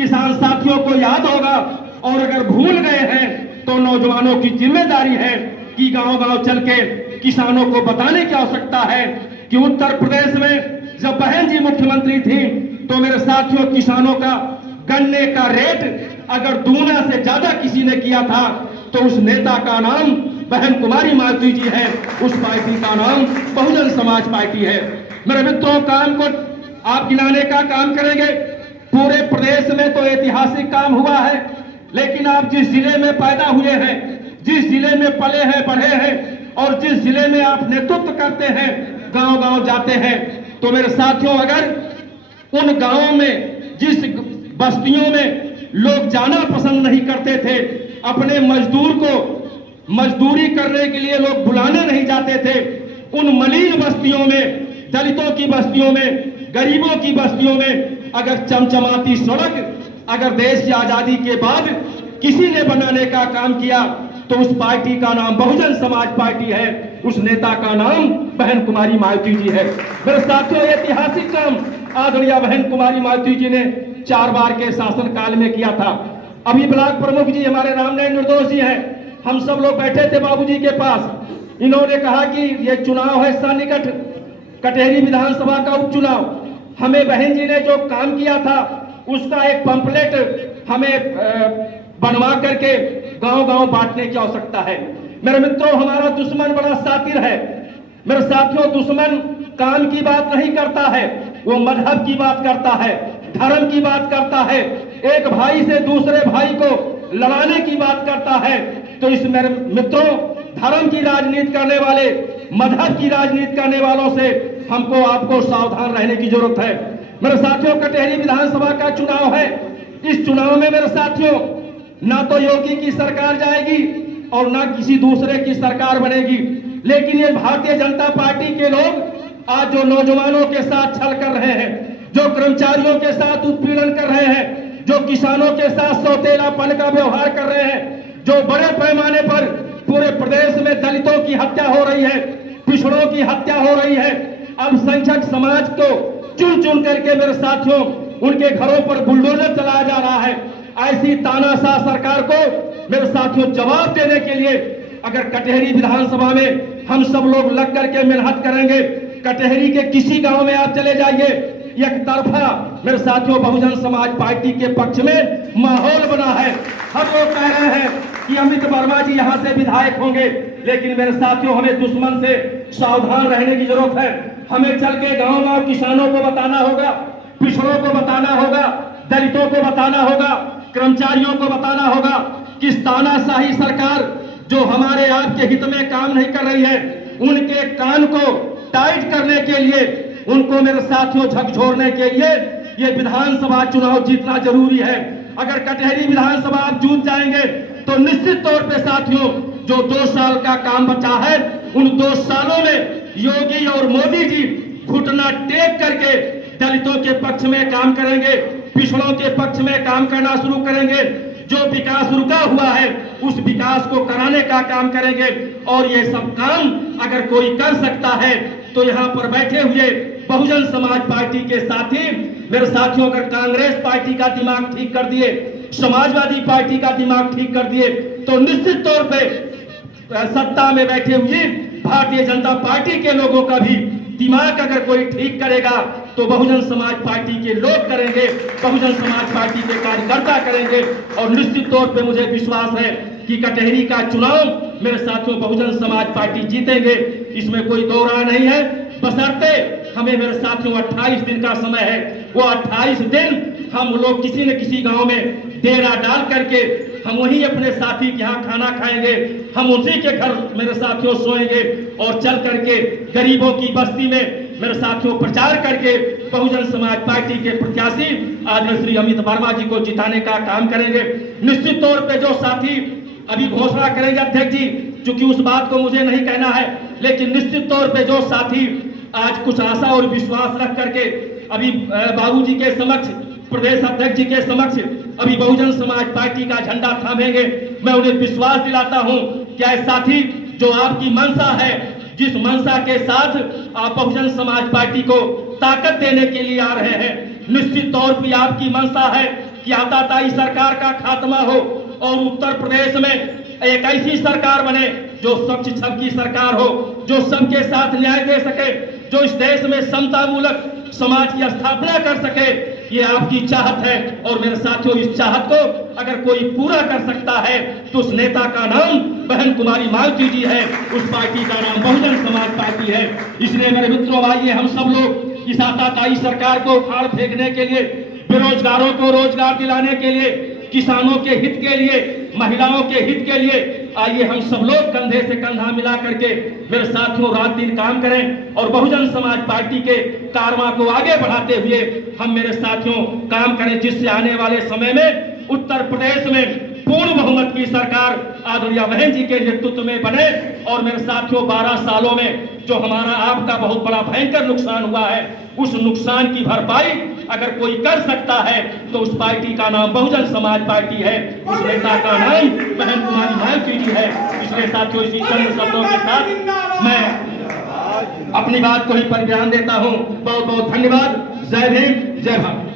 किसान साथियों को याद होगा, और अगर भूल गए हैं तो नौजवानों की जिम्मेदारी है कि गांव-गांव चल के किसानों को बताने की आवश्यकता है कि उत्तर प्रदेश में जब बहन जी मुख्यमंत्री थी तो मेरे साथियों किसानों का गन्ने का रेट अगर दूना से ज्यादा किसी ने किया था तो उस नेता का नाम बहन कुमारी मालती जी है, उस पार्टी का नाम बहुजन समाज पार्टी है। मेरे मित्रों, काम को आप गिनाने का काम करेंगे। पूरे प्रदेश में तो ऐतिहासिक काम हुआ है, लेकिन आप जिस जिले में पैदा हुए हैं, जिस जिले में पले हैं बढ़े हैं और जिस जिले में आप नेतृत्व करते हैं, गांव-गांव जाते हैं, तो मेरे साथियों अगर उन गांवों में जिस बस्तियों में लोग जाना पसंद नहीं करते थे, अपने मजदूर को मजदूरी करने के लिए लोग बुलाने नहीं जाते थे, उन मलिन बस्तियों में, दलितों की बस्तियों में, गरीबों की बस्तियों में अगर चमचमाती सड़क अगर देश की आजादी के बाद किसी ने बनाने का काम किया तो उस पार्टी का नाम बहुजन समाज पार्टी है, उस नेता का नाम बहन कुमारी मालती जी है। मेरे साथियों, ऐतिहासिक काम आदरणीय बहन कुमारी मालती जी ने 4 बार के शासन काल में किया था। अभी ब्लॉक प्रमुख जी हमारे रामनारायण निर्दोष जी हैं, हम सब लोग बैठे थे बाबूजी के पास। इन्होंने कहा कि ये चुनाव है सन्निकट, कटेहरी विधानसभा का उपचुनाव, हमें बहन जी ने जो काम किया था उसका एक पंपलेट हमें बनवा करके गांव-गांव बांटने की आवश्यकता है। मेरे मित्रों, हमारा दुश्मन बड़ा शातिर है। मेरे साथियों, दुश्मन काम की बात नहीं करता है, वो मजहब की बात करता है, धर्म की बात करता है, एक भाई से दूसरे भाई को लड़ाने की बात करता है। तो इस मेरे मित्रों, धर्म की राजनीति करने वाले, मजहब की राजनीति करने वालों से हमको आपको सावधान रहने की जरूरत है। मेरे साथियों, कटेहरी विधानसभा का चुनाव है। इस चुनाव में मेरे साथियों ना तो योगी की सरकार जाएगी और ना किसी दूसरे की सरकार बनेगी, लेकिन ये भारतीय जनता पार्टी के लोग आज जो नौजवानों के साथ छल कर रहे हैं, जो कर्मचारियों के साथ उत्पीड़न कर रहे हैं, जो किसानों के साथ सौतेलापन का व्यवहार कर रहे हैं, जो बड़े पैमाने पर पूरे प्रदेश में दलितों की हत्या हो रही है, पिछड़ों की हत्या हो रही है, अल्पसंख्यक समाज को चुन चुन करके मेरे साथियों उनके घरों पर बुलडोजर चलाया जा रहा है। ऐसी तानाशाह सरकार को मेरे साथियों जवाब देने के लिए अगर कटेहरी विधानसभा में हम सब लोग लग करके मेहनत करेंगे, कटेहरी के किसी गांव में आप चले जाइए, एक तरफा मेरे साथियों बहुजन समाज पार्टी के पक्ष में माहौल बना है। हम लोग कह रहे हैं कि अमित वर्मा जी यहां से विधायक होंगे, लेकिन मेरे साथियों हमें दुश्मन से सावधान रहने की जरूरत है। हमें चल के गांव-गांव किसानों को बताना होगा, पिछड़ों को बताना होगा, दलितों को बताना होगा, कर्मचारियों को बताना होगा कि तानाशाही सरकार जो हमारे आपके हित में काम नहीं कर रही है, उनके कान को टाइट करने के लिए, उनको मेरे साथियों झकझोरने के लिए ये विधानसभा चुनाव जीतना जरूरी है। अगर कटेहरी विधानसभा आप जीत जाएंगे तो निश्चित तौर पे साथियों जो 2 साल का काम बचा है, उन 2 सालों में योगी और मोदी जी घुटना टेक करके दलितों के पक्ष में काम करेंगे, पिछड़ों के पक्ष में काम करना शुरू करेंगे, जो विकास रुका हुआ है उस विकास को कराने का काम करेंगे। और ये सब काम अगर कोई कर सकता है तो यहाँ पर बैठे हुए बहुजन समाज पार्टी के साथी मेरे साथियों अगर कांग्रेस पार्टी का दिमाग ठीक कर दिए, समाजवादी पार्टी का दिमाग ठीक कर दिए, तो निश्चित तौर पे सत्ता में बैठे हुए भारतीय जनता पार्टी के लोगों का भी दिमाग अगर कोई ठीक करेगा तो बहुजन समाज पार्टी के लोग करेंगे, बहुजन समाज पार्टी के कार्यकर्ता करेंगे। और निश्चित तौर पे मुझे विश्वास है कि कटेहरी का चुनाव मेरे साथियों बहुजन समाज पार्टी जीतेंगे, इसमें कोई दो राय नहीं है। बशर्ते हमें मेरे साथियों 28 दिन का समय है, वो 28 दिन हम लोग किसी न किसी गांव में डेरा डाल करके हम वहीं अपने साथी के यहाँ खाना खाएंगे, हम उसी के घर मेरे साथियों सोएंगे और चल करके गरीबों की बस्ती में मेरे साथियों प्रचार करके बहुजन समाज पार्टी के प्रत्याशी आदरणीय श्री अमित वर्मा जी को जिताने का काम करेंगे। निश्चित तौर पे जो साथी अभी घोषणा करेंगे अध्यक्ष जी, चूंकि उस बात को मुझे नहीं कहना है, लेकिन निश्चित तौर पे जो साथी आज कुछ आशा और विश्वास रख करके अभी बाबूजी के समक्ष, प्रदेश अध्यक्ष जी के समक्ष अभी बहुजन समाज पार्टी का झंडा थामेंगे, मैं उन्हें विश्वास दिलाता हूं कि ऐसे साथी जो आपकी मंशा है, जिस मंशा के साथ आप बहुजन समाज पार्टी को ताकत देने के लिए आ रहे हैं, निश्चित तौर पर आपकी मंशा है कि आताताई सरकार का खात्मा हो और उत्तर प्रदेश में एक ऐसी सरकार बने जो स्वच्छ छल की सरकार हो, जो सबके साथ न्याय दे सके, जो इस देश में समता मूलक समाज की स्थापना कर सके। ये आपकी चाहत है और मेरे साथियों, इस चाहत को अगर कोई पूरा कर सकता है तो उस नेता का नाम बहन कुमारी मालती जी है, उस पार्टी का नाम बहुजन समाज पार्टी है। इसलिए मेरे मित्रों, आइए हम सब लोग इस आताताई सरकार को उखाड़ फेंकने के लिए, बेरोजगारों को रोजगार दिलाने के लिए, किसानों के हित के लिए, महिलाओं के हित के लिए आइए हम सब लोग कंधे से कंधा मिला करके मेरे साथियों रात दिन काम करें और बहुजन समाज पार्टी के कारवां को आगे बढ़ाते हुए हम मेरे साथियों काम करें, जिससे आने वाले समय में उत्तर प्रदेश में पूर्ण बहुमत की सरकार आदरणीय बहन जी के नेतृत्व में बने। और मेरे साथियों, 12 सालों में जो हमारा आपका बहुत बड़ा भयंकर नुकसान हुआ है, उस नुकसान की भरपाई अगर कोई कर सकता है तो उस पार्टी का नाम बहुजन समाज पार्टी है, उस नेता का नाम बहन कुमारी मालती जी है। इसलिए साथियों, इसी चंद शब्दों के साथ मैं अपनी बात को ही परिज्ञान देता हूं। बहुत बहुत धन्यवाद। जय भीम, जय भारत।